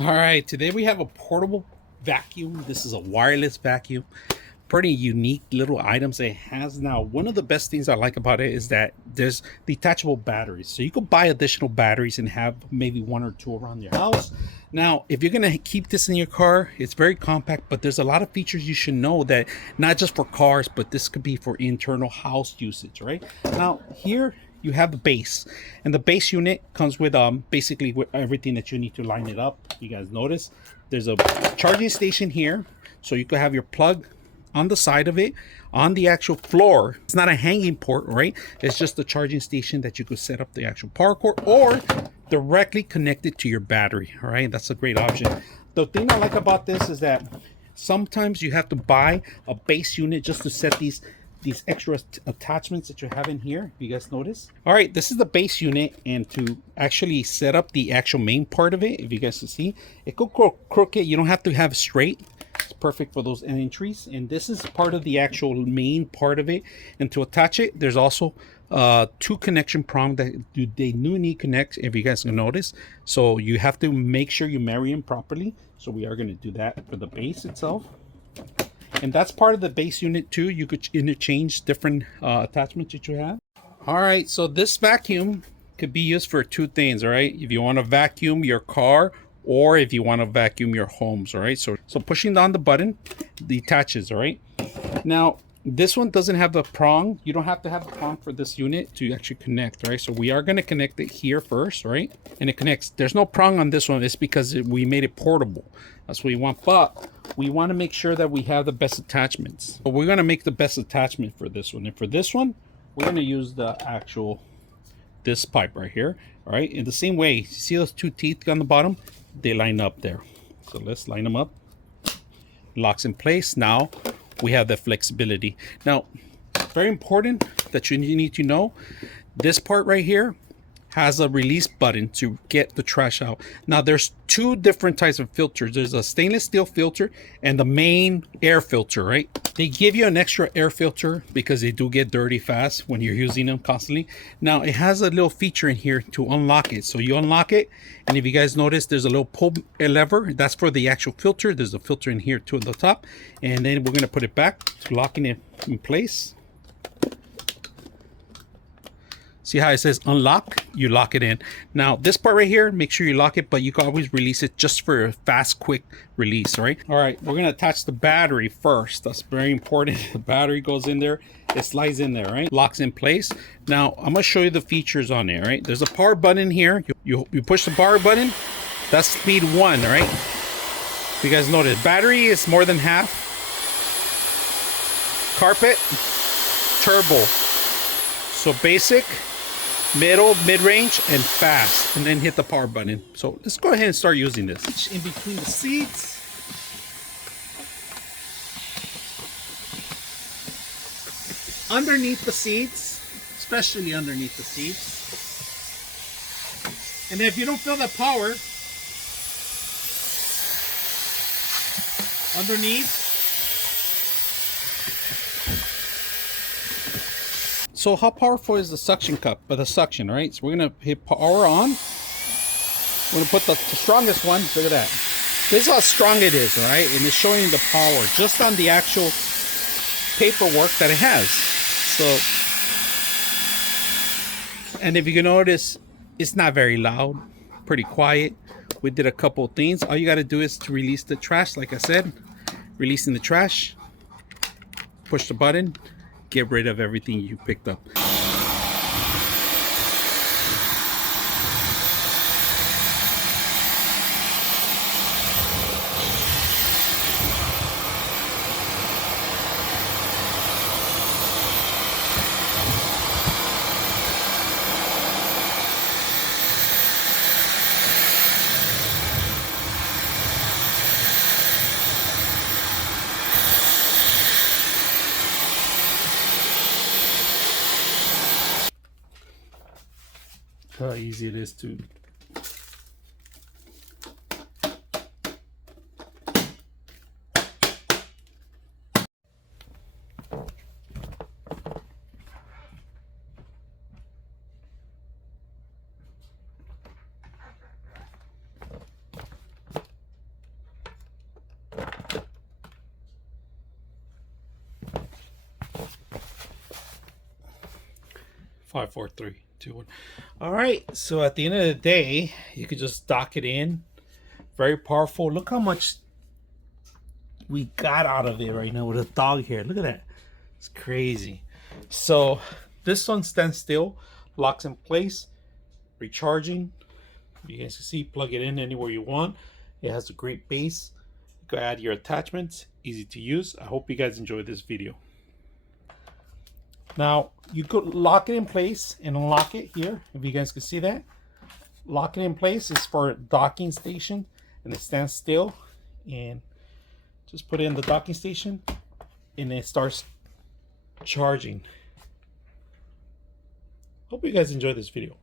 All right, today we have a portable vacuum. This is a wireless vacuum. Pretty unique little items it has. Now, one of the best things I like about it is that there's detachable batteries. So you could buy additional batteries and have maybe one or two around your house. Now, if you're gonna keep this in your car, it's very compact, but there's a lot of features you should know that not just for cars, but this could be for internal house usage, right? Now, here you have the base, and the base unit comes with basically with everything that you need to line it up. You guys notice there's a charging station here, so you could have your plug on the side of it on the actual floor. It's not a hanging port, right? It's just a charging station that you could set up the actual power cord or directly connect it to your battery. All right, that's a great option. The thing I like about this is that sometimes you have to buy a base unit just to set these extra attachments that you have in here. You guys notice? All right, this is the base unit, and to actually set up the actual main part of it, if you guys can see, it could go crooked. You don't have to have it straight. It's perfect for those entries, and this is part of the actual main part of it. And to attach it, there's also two connection prongs that they do need connect, if you guys can notice. So you have to make sure you marry them properly. So we are going to do that for the base itself. And that's part of the base unit too. You could interchange different attachments that you have. All right, so this vacuum could be used for two things. All right, if you want to vacuum your car or if you want to vacuum your homes. All right, so pushing down the button detaches. All right, now this one doesn't have the prong. You don't have to have the prong for this unit to actually connect. Right, so we are going to connect it here first. Right, and it connects. There's no prong on this one. It's because we made it portable. That's what we want, but we want to make sure that we have the best attachments. So we're going to make the best attachment for this one. And for this one, we're going to use the actual, this pipe right here. All right, in the same way, you see those two teeth on the bottom? They line up there. So let's line them up. Locks in place. Now we have the flexibility. Now, very important that you need to know, this part right here has a release button to get the trash out. Now there's two different types of filters. There's a stainless steel filter and the main air filter, right? They give you an extra air filter because they do get dirty fast when you're using them constantly. Now it has a little feature in here to unlock it. So you unlock it, and if you guys notice, there's a little pull lever. That's for the actual filter. There's a filter in here too at the top. And then we're gonna put it back to locking it in place. See how it says unlock? You lock it in. Now this part right here, make sure you lock it, but you can always release it just for a fast, quick release, right? All right, we're gonna attach the battery first. That's very important. The battery goes in there, it slides in there, right? Locks in place. Now I'm gonna show you the features on there, right? There's a power button here. You push the power button, that's speed 1, right? You guys notice, battery is more than half. Carpet, turbo. So basic, middle, mid-range, and fast, and then hit the power button. So let's go ahead and start using this. In between the seats. Underneath the seats, especially underneath the seats. And then if you don't feel that power, underneath. So how powerful is the suction cup, the suction, right? So we're gonna hit power on. We're gonna put the strongest one. Look at that. This is how strong it is, right? And it's showing the power just on the actual paperwork that it has. So, and if you can notice, it's not very loud, pretty quiet. We did a couple of things. All you gotta do is to release the trash, like I said, releasing the trash, push the button, get rid of everything you picked up. How easy it is to 5, 4, 3, 2, 1. All right, so at the end of the day, you could just dock it in. Very powerful. Look how much we got out of it right now with a dog here. Look at that. It's crazy. So this one stands still, locks in place, recharging. You guys can see, plug it in anywhere you want. It has a great base. You can add your attachments, easy to use. I hope you guys enjoyed this video. Now you could lock it in place and unlock it here. If you guys can see that, lock it in place is for docking station, and it stands still. And just put it in the docking station, and it starts charging. Hope you guys enjoyed this video.